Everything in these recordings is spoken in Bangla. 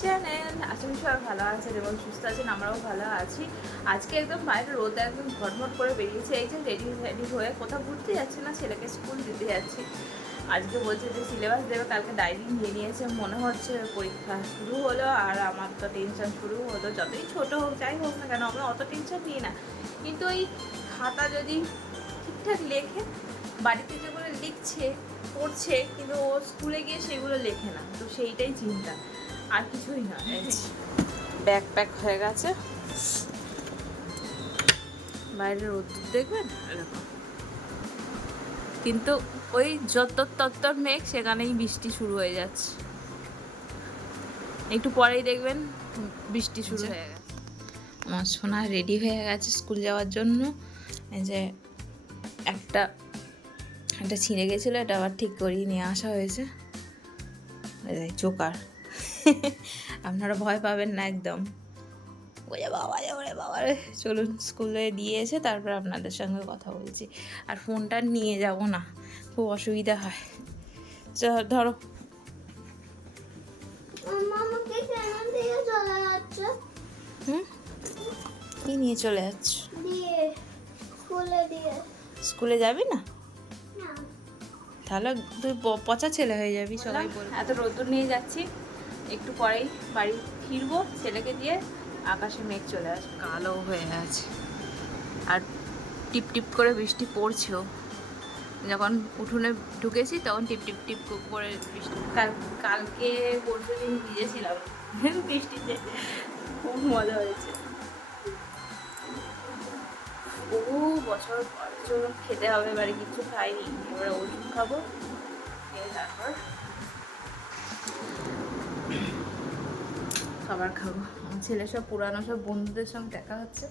চ্যানেল। আশা করি সবাই ভালো আছেন এবং সুস্থ আছেন, আমরাও ভালো আছি। আজকে একদম বাইরে রোদ একদম ঘটমট করে বেরিয়েছে। এই যে রেডি হয়ে কোথাও ঘুরতে যাচ্ছি না, ছেলেকে স্কুল দিতে যাচ্ছি। আজকে বলছে যে সিলেবাস দেবে, কালকে ডায়েরি নিয়ে নিয়েছে। মনে হচ্ছে পরীক্ষা শুরু হলো আর আমার তো টেনশন শুরু হলো। যতই ছোটো হোক যাই হোক না কেন, আমরা অত টেনশন নিই না, কিন্তু ওই খাতা যদি ঠিকঠাক লেখে, বাড়িতে যেগুলো লিখছে পড়ছে, কিন্তু ও স্কুলে গিয়ে সেগুলো লেখে না, তো সেইটাই চিন্তা, আর কিছুই না। ব্যাগ প্যাক হয়ে গেছে, বাইরে রোদ্দুর দেখবেন এরকম, কিন্তু ওই যত্তর তত্তর মেঘ, সেখানেই বৃষ্টি শুরু হয়ে যাচ্ছে। একটু পরেই দেখবেন বৃষ্টি শুরু হয়ে গেছে। আমার সোনা রেডি হয়ে গেছে স্কুল যাওয়ার জন্য। এই যে একটা ছিঁড়ে গেছিলো, এটা আবার ঠিক করিয়ে নিয়ে আসা হয়েছে। চোকার আপনারা ভয় পাবেন না একদম। ওরে বাবা রে, ওরে বাবা রে। চলুন স্কুলে দিয়ে এসে তারপর আপনাদের সঙ্গে কথা বলছি। আর ফোনটা নিয়ে যাব না, খুব অসুবিধা হয়। ধরো। হুম, কি নিয়ে চলে যাচ্ছ? স্কুলে যাবি না? তাহলে তুই পচা ছেলে হয়ে যাবি, সবাই বল। এত রোদ্দুর নিয়ে যাচ্ছি, একটু পরেই বাড়ি ফিরবো ছেলেকে দিয়ে। আকাশে মেঘ চলে আসবে, কালো হয়ে আছে, আর টিপ টিপ করে বৃষ্টি পড়ছেও। যখন উঠোনে ঢুকেছি তখন টিপ টিপ টিপ করে বৃষ্টি। কালকে পরশু দিন ভিজেছিলাম বৃষ্টিতে, খুব মজা হয়েছে। বহু বছর পর জন্য খেতে হবে, এবারে কিছু খাইনি, এবারে ওষুধ খাবো, তারপর খাবার খাবো। আমার ছেলে সব পুরানো সব বন্ধুদের সঙ্গে দেখা হচ্ছে,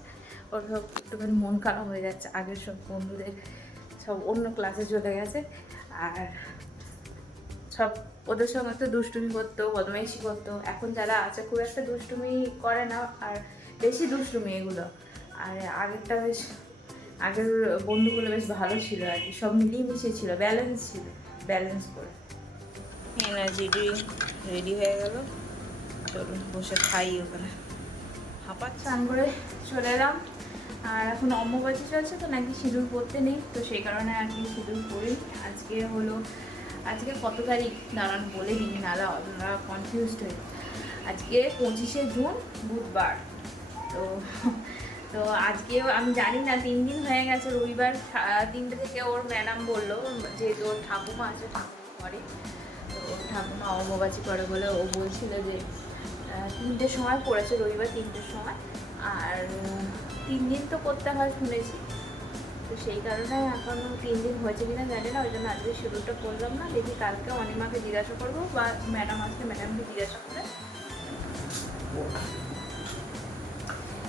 ওর সব একটুখানি মন খারাপ হয়ে যাচ্ছে। আগের সব বন্ধুদের সব অন্য ক্লাসে চলে গেছে, আর সব ওদের সঙ্গে একটা দুষ্টুমি করতো, বদমাইশি করতো। এখন যারা আছে খুব একটা দুষ্টুমি করে না, আর বেশি দুষ্টুমি এগুলো। আর আগেরটা বেশ, আগের বন্ধুগুলো বেশ ভালো ছিল আর কি, সব মিলিয়ে মিশিয়ে ছিল, ব্যালেন্স করে। এনার্জি ড্রিঙ্ক রেডি হয়ে গেল, চলুন বসে খাই ওখানে। স্নান করে চলে এলাম। আর এখন অম্বুবাচী চলছে, তো নাকি সিঁদুর পরতে নেই, তো সেই কারণে আর কি সিঁদুর পরি। আজকে কত তারিখ দাঁড়ান বলে দিই, নাহলে আপনারা কনফিউজড হয়ে। আজকে 25শে জুন, বুধবার। তো তো আজকেও আমি জানি না, 3 দিন হয়ে গেছে। রবিবার 3টে থেকে ওর ম্যাডাম বললো, যেহেতু ওর ঠাকুমা আছে, ঠাকুমা করে, তো ওর ঠাকুমা অম্বুবাচী করে বলে ও বলছিল যে 3টের সময় পড়েছে, রবিবার 3টের সময়। আর 3 দিন তো করতে হয় শুনেছি, তো সেই কারণে এখনও 3 দিন হয়েছে কিনা জানি না, ওই জন্য আজকে শিডিউলটা করলাম না। দেখি কালকে অনিমাকে জিজ্ঞাসা করবো, বা ম্যাডাম আসলে ম্যাডামকে জিজ্ঞাসা করে।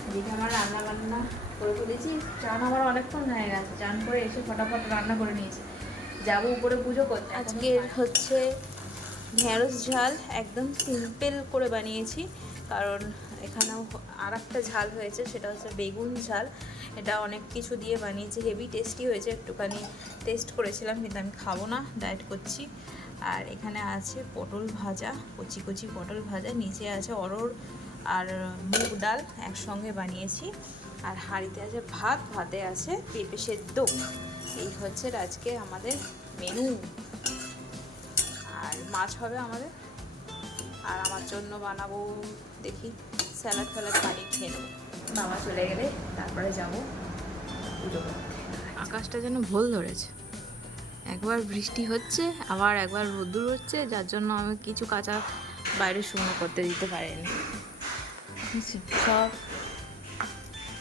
এদিকে আমার রান্না বান্না করে ফেলেছি, চান আমার অনেকক্ষণ হয়ে গেছে, চান করে এসে ফটাফট রান্না করে নিয়েছি, যাবো উপরে পুজো করতে। আজকের হচ্ছে ঢেঁড়স ঝাল, একদম সিম্পল করে বানিয়েছি, কারণ এখানেও আর একটা ঝাল হয়েছে, সেটা হচ্ছে বেগুন ঝাল। এটা অনেক কিছু দিয়ে বানিয়েছি, হেভি টেস্টি হয়েছে। একটুখানি টেস্ট করেছিলাম, কিন্তু আমি খাবো না, ডায়েট করছি। আর এখানে আছে পটল ভাজা, কচি কচি পটল ভাজা, নিচে আছে অরড় আর মুগ ডাল একসঙ্গে বানিয়েছি। আর হাঁড়িতে আছে ভাত, ভাতে আছে পেঁপে সেদ্ধ। এই হচ্ছে আজকে আমাদের মেনু। আর মাছ হবে আমাদের, আর আমার জন্য বানাবো দেখি স্যালাড বানিয়ে খেয়ে নেবো। বাবা চলে গেলে তারপরে যাবো পুজো করতে। আকাশটা যেন ভোল ধরেছে, একবার বৃষ্টি হচ্ছে আবার একবার রোদ্দুর হচ্ছে, যার জন্য আমি কিছু কাঁচা বাইরে শুকনো করতে দিতে পারিনি। সব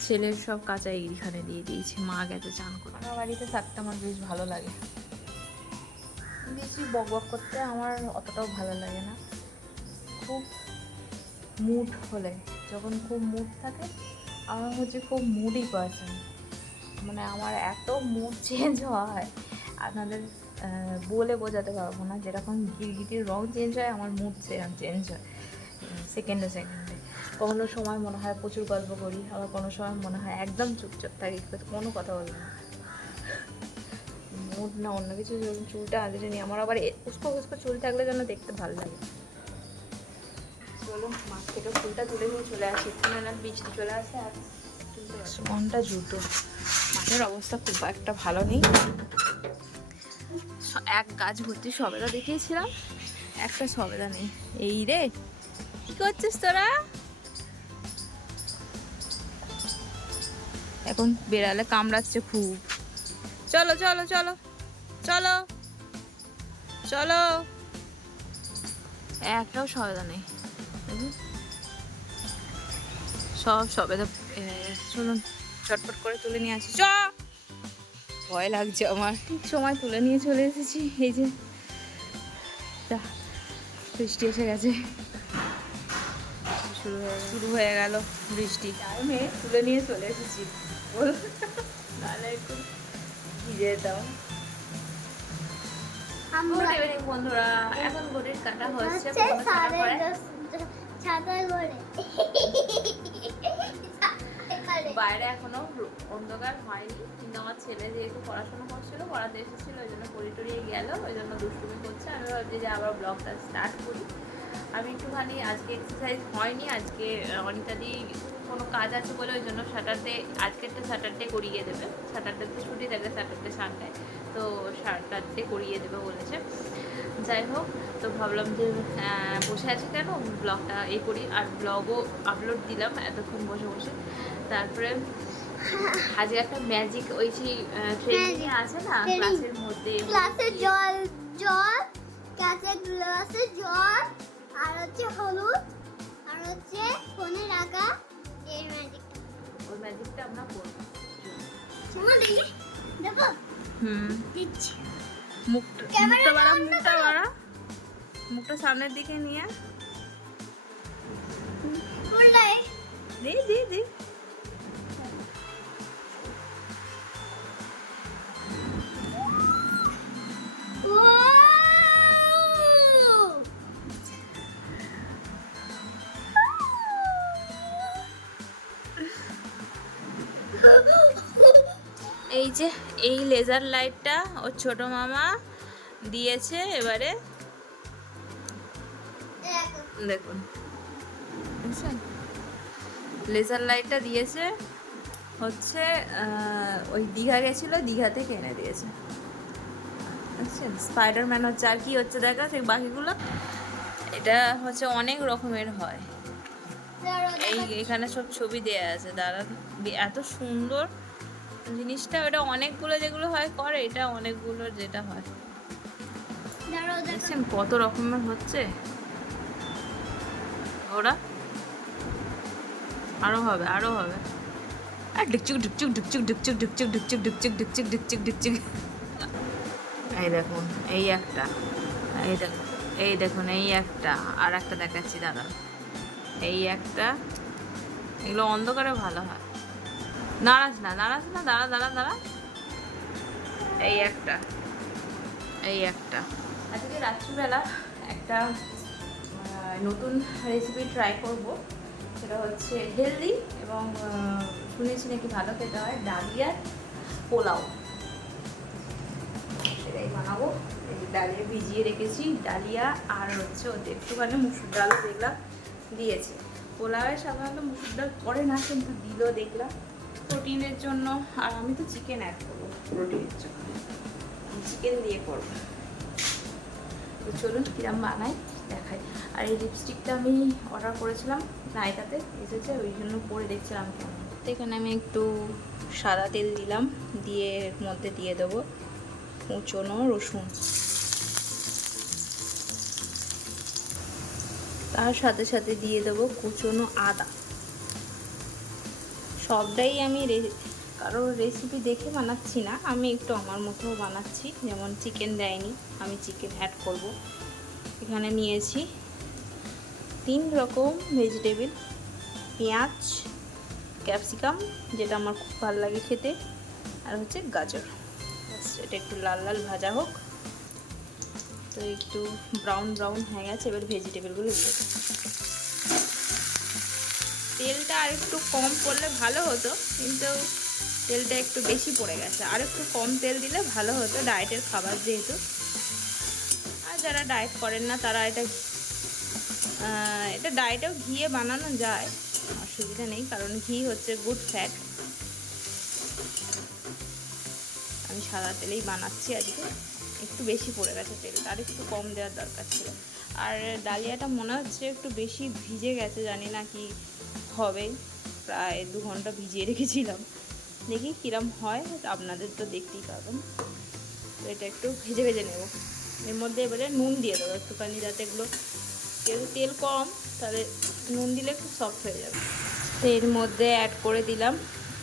ছেলের সব কাঁচা এইখানে দিয়ে দিয়েছি, মা গেছে চান করে। আমার বাড়িতে থাকতে আমার বেশ ভালো লাগে, বেশি বক বক করতে আমার অতটাও ভালো লাগে না। খুব মুড হলে, যখন খুব মুড থাকে, আমার হচ্ছে খুব মুডি পারসন, মানে আমার এত মুড চেঞ্জ হয় আপনাদের বলে বোঝাতে পারবো না। যেরকম গিরগিটির রং চেঞ্জ হয়, আমার মুড সেরকম চেঞ্জ হয় সেকেন্ডে। কোনো সময় মনে হয় প্রচুর গল্প করি, আবার কোনো সময় মনে হয় একদম চুপচাপ থাকি, কোনো কথা বলবো না। মুড না অন্য কিছু, চুলটা আজকে নিয়ে আমার আবার উস্কো চুল থাকলে যেন দেখতে ভালো লাগে। তো চলো মাঠ থেকে ফুলটা তুলে নিয়ে চলে আসি, না বৃষ্টি চলে আসে। আর মনটা জুতো, মাঠের অবস্থা খুব একটা ভালো নেই। এক গাছ ভর্তি সবেদা দেখিয়েছিলাম, একটা সবেদা নেই। এই রে, কি করছিস তোরা? এখন বেড়ালে কামড়াচ্ছে খুব। চলো চলো চলো চলো চলো, একটাও সবেদা নেই। সব সবেদা, চলুন চটপট করে তুলে নিয়ে আসি। ভয় লাগছে আমার, ঠিক সময় তুলে নিয়ে চলে এসেছি। এই যে বৃষ্টি এসে গেছে, শুরু হয়ে গেল বৃষ্টি। টাইমে তুলে নিয়ে চলে এসেছি, নাহলে একটু ভিজে যেতাম। বন্ধুরা এখন ঘড়ির কাটা হচ্ছে বাইরে, এখনো অন্ধকার হয়নি, কিন্তু আমার ছেলে যেহেতু পড়াশোনা করছিল, পড়াতে এসেছিল, ওই জন্য পড়ি টড়িয়ে গেল, ওই জন্য দুষ্টুমি করছে। আমি ভাবছি যে আবার ব্লগটা স্টার্ট করি। আমি একটুখানি আজকে এক্সারসাইজ হয়নি, আজকে অনিতাদি কোনো কাজ আছে বলে ওই জন্য স্যাটারডে, আজকেরটা স্যাটারডে করিয়ে দেবে। স্যাটারডেতে ছুটি থাকে, স্যাটারডে সানডে, তো স্যাটারডে করিয়ে দেবে বলেছে। যাই হোক, তো ভাবলাম যে বসে আছি কেন, ব্লগটা করি। আর ব্লগও আপলোড দিলাম এতক্ষণ বসে বসে। তারপরে আজকে একটা ম্যাজিক, ওই সেই ট্রেনিং আছে না ক্লাসের মধ্যে, গ্লাসে জল গ্লাসে জল আর হচ্ছে হলুদ আর হচ্ছে ফোনে রাখা, এই ম্যাজিকটা, ওই ম্যাজিকটা আমরা করব। দেখো দিচ্ছি। মুখটা বাড়া, মুখটা সামনের দিকে নিয়ে দি। এই যে এই লেজার লাইটটা ওর ছোট মামা দিয়েছে। এবারে দেখুন, বুঝছেন, লেজার লাইটটা দিয়েছে হচ্ছে ওই দীঘা গেছিল, দীঘা থেকে এনে দিয়েছে, বুঝছেন। স্পাইডারম্যান হচ্ছে, আর কি হচ্ছে দেখা, সেই বাকিগুলো এটা হচ্ছে অনেক রকমের হয়। এখানে সব ছবি দেয়া আছে, দাঁড়া, এত সুন্দর জিনিসটা। ওটা অনেকগুলো যেগুলো হয় করে, এটা অনেকগুলো যেটা হয়, দেখছেন কত রকমের হচ্ছে। ওরা আরো হবে আর ঢুকচুক ঢুকচুক ঢুকচুক ঢুকচুক ঢুকচুক ঢুকচুক ঢুকচুক ঢুকচুক ঢুকচুক ঢুকচুক। এই দেখুন, এই একটা, এই দেখুন এই একটা, আর একটা দেখাচ্ছি দাঁড়া, এই একটা। এগুলো অন্ধকারে ভালো হয়। দাঁড়াস না, দাঁড়া। এই একটা, আজকে রাত্রিবেলা একটা নতুন রেসিপি ট্রাই করব। সেটা হচ্ছে হেলদি এবং শুনেছি নাকি ভালো খেতে হয়, ডালিয়ার পোলাও। সেটাই বানাবো। এই ডালিয়া ভিজিয়ে রেখেছি, ডালিয়া আর হচ্ছে ওতে একটুখানি মুসুর ডাল দেখলাম দিয়েছে। পোলাওয়ে সাধারণত মুসুর ডাল পড়ে না, কিন্তু দিল দেখলাম প্রোটিনের জন্য। আর আমি তো চিকেন অ্যাড করবো প্রোটিনের জন্য, চিকেন দিয়ে করবো। তো চলুন কিরম বানাই দেখাই। আর এই লিপস্টিকটা আমি অর্ডার করেছিলাম, নাইকাতে এসেছে, ওই জন্য পরে দেখছিলাম কেমন। তো এখানে আমি একটু সাদা তেল দিলাম, দিয়ে এর মধ্যে দিয়ে দেবো কুচনো রসুন, তার সাথে সাথে দিয়ে দেবো কুচনো আদা। সবটাই আমি কারোর রেসিপি দেখে বানাচ্ছি না, আমি একটু আমার মতো বানাচ্ছি। যেমন চিকেন দেয়নি, আমি চিকেন অ্যাড করব। এখানে নিয়েছি 3 রকম ভেজিটেবল, পেঁয়াজ, ক্যাপসিকাম, যেটা আমার খুব ভালো লাগে খেতে, আর হচ্ছে গাজর। এটা একটু লাল লাল ভাজা হোক। তো একটু ব্রাউন হয়ে গেছে, এবার ভেজিটেবলগুলো দিয়ে দেবো। তেলটা আর একটু কম পড়লে ভালো হতো, কিন্তু তেলটা একটু বেশি পড়ে গেছে। আর একটু কম তেল দিলে ভালো হতো, ডায়েটের খাবার যেহেতু। আর যারা ডায়েট করেন না তারা এটা এটা ডায়েটেও ঘিয়ে বানানো যায়, অসুবিধা নেই, কারণ ঘি হচ্ছে গুড ফ্যাট। আমি সাদা তেলেই বানাচ্ছি আজকে, একটু বেশি পড়ে গেছে তেল, আর একটু কম দেওয়ার দরকার ছিল। আর ডালিয়াটা মনে হচ্ছে একটু বেশি ভিজে গেছে, জানি না কি হবে। প্রায় 2 ঘন্টা ভিজিয়ে রেখেছিলাম, দেখি কিরম হয়, আপনাদের তো দেখতেই পাবেন। তো এটা একটু ভেজে ভেজে নেব। এর মধ্যে এবারে নুন দিয়ে দেবো একটুখানি, যাতে এগুলো, যেহেতু তেল কম, তাহলে নুন দিলে একটু সফট হয়ে যাবে। তো এর মধ্যে অ্যাড করে দিলাম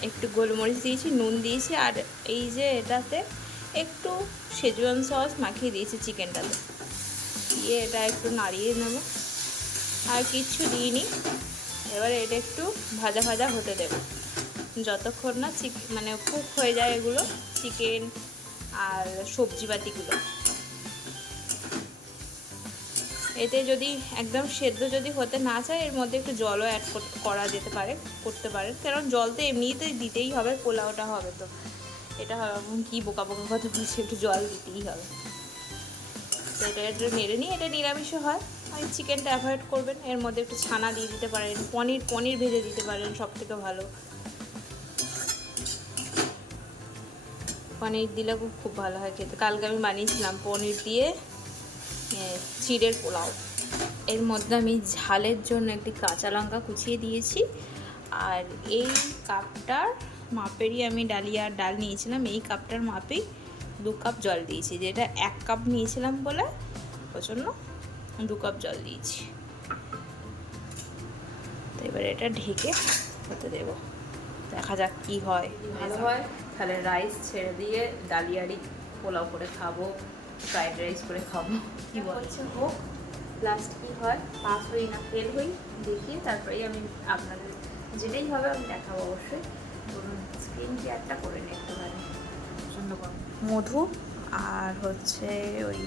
একটু গোলমরিচ দিয়েছি, নুন দিয়েছি, আর এই যে এটাতে একটু শেজওয়ান সস মাখিয়ে দিয়েছি চিকেনটাতে, দিয়ে এটা একটু নাড়িয়ে নেব। আর কিচ্ছু দিইনি। এবারে এটা একটু ভাজা ভাজা হতে দেব, যতক্ষণ না মানে কুক হয়ে যায় এগুলো, চিকেন আর সবজিপাতিগুলো। এতে যদি একদম সেদ্ধ যদি হতে না চায়, এর মধ্যে একটু জলও অ্যাড করা যেতে পারে, করতে পারে, কারণ জল তো এমনিতেই দিতেই হবে, পোলাওটা হবে তো। এটা কি বোকা বোকা কথা বলছি, একটু জল দিতেই হবে। তো এটা একটু নেড়ে নিই, এটা নিরামিষও হয়, ওই চিকেনটা অ্যাভয়েড করবেন। এর মধ্যে একটু ছানা দিয়ে দিতে পারেন, পনির ভেজে দিতে পারেন, সব থেকে ভালো। পনির দিলে খুব ভালো হয় খেতে। কালকে আমি বানিয়েছিলাম পনির দিয়ে চিড়ের পোলাও। এর মধ্যে আমি ঝালের জন্য একটি কাঁচা লঙ্কা কুচিয়ে দিয়েছি, আর এই কাপটার মাপেরই আমি ডালিয়ার ডাল নিয়েছিলাম, এই কাপটার মাপেই 2 কাপ জল দিয়েছি, যেটা 1 কাপ নিয়েছিলাম বলে ওই জন্য 2 কাপ জল দিয়েছি। তো এবার এটা ঢেকে হতে দেব, দেখা যাক কি হয়। ভালো হয় তাহলে রাইস ছেড়ে দিয়ে ডালিয়ারই পোলাও করে খাবো, ফ্রাইড রাইস করে খাবো, কি বলছে হোক, লাস্ট কী হয়, পাস হই না ফেল হই দেখিয়ে তারপরেই আমি আপনাদের যেটাই হবে আমি দেখাবো অবশ্যই। ধরুন স্ক্রিন কেয়ারটা করে নিই একটুখানি, পছন্দ করুন। মধু আর হচ্ছে ওই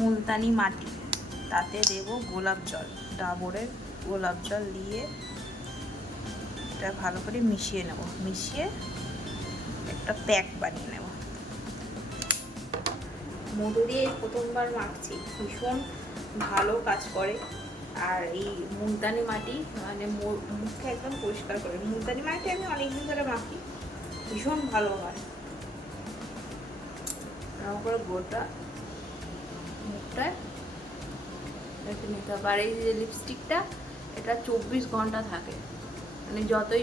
মুলতানি মাটি, তাতে দেব গোলাপ জল, ডাবরের গোলাপ জল দিয়ে এটা ভালো করে মিশিয়ে নেব, মিশিয়ে একটা প্যাক বানিয়ে নেব। মধু দিয়ে প্রথমবার মাখছি, ভীষণ ভালো কাজ করে। আর এই মুলতানি মাটি মানে মুখে একদম পরিষ্কার করে, মুলতানি মাটি আমি অনেকদিন ধরে মাখি, ভীষণ ভালো হয়। এরকম করে গোটা মুখটায় একটু নিতে হবে। আর এই যে লিপস্টিকটা, এটা 24 ঘন্টা থাকে, মানে যতই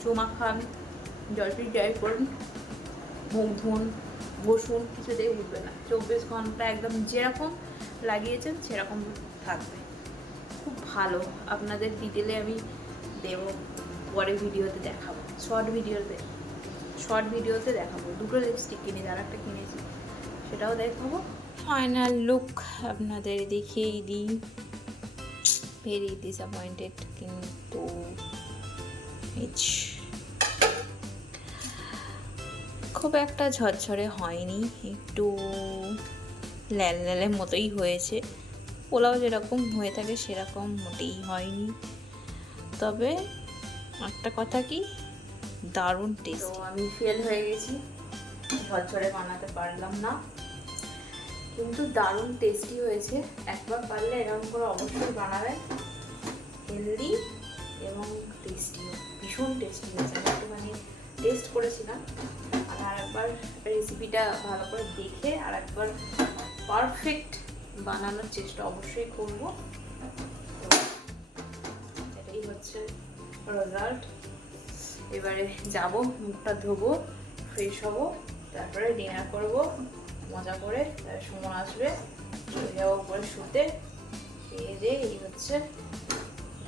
চুমা খান, যতই যাই করুন, মুখ ধুন, বসুন, কিছুতেই উঠবে না, 24 ঘন্টা একদম যেরকম লাগিয়েছেন সেরকম থাকবে। খুব ভালো, আপনাদের ডিটেলে আমি দেব পরে, ভিডিওতে দেখাবো, শর্ট ভিডিওতে দেখাবো। 2টো লিপস্টিক কিনেছি, আর একটা কিনেছি, সেটাও দেখাবো। ফাইনাল লুক আপনাদের দেখিয়েই দিই। ভেরি ডিসঅ্যাপয়েন্টেড, কিন্তু খুব একটা ঝরঝরে হয়নি, একটু ল্যালের মতোই হয়েছে। পোলাও যেরকম হয়ে থাকে সেরকম মোটেই হয়নি, তবে একটা কথা কি, দারুণ টেস্ট। তো আমি ফেল হয়ে গেছি, ঝরঝরে বানাতে পারলাম না, কিন্তু দারুণ টেস্টি হয়েছে। একবার পারলে এরকম করে অবশ্যই বানাবেন, হেলদি এবং টেস্টিও, ভীষণ টেস্টি হয়েছে। আমি একটুখানি টেস্ট করেছিলাম, আর একবার রেসিপিটা ভালো করে দেখে আর একবার পারফেক্ট বানানোর চেষ্টা অবশ্যই করব। এটাই হচ্ছে রেজাল্ট। এবারে যাব, মুখটা ধোবো, ফ্রেশ হব, তারপরে ডিনার করব মজা করে। সময় আসবে, চলে যাবো উপরে শুতে, খেয়ে দিয়ে এই হচ্ছে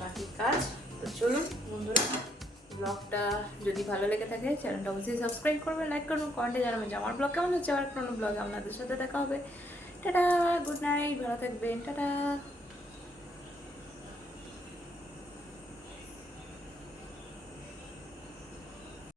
বাকি কাজ। তো চলুন বন্ধুরা, ব্লগটা যদি ভালো লেগে থাকে চ্যানেলটা অবশ্যই সাবস্ক্রাইব করবে, লাইক করবেন, কমেন্টে জানাবেন যে আমার ব্লগ কেমন হচ্ছে। আর কোনো ব্লগে আপনাদের সাথে দেখা হবে। টাটা, গুড নাইট, ভালো থাকবেন, টাটা।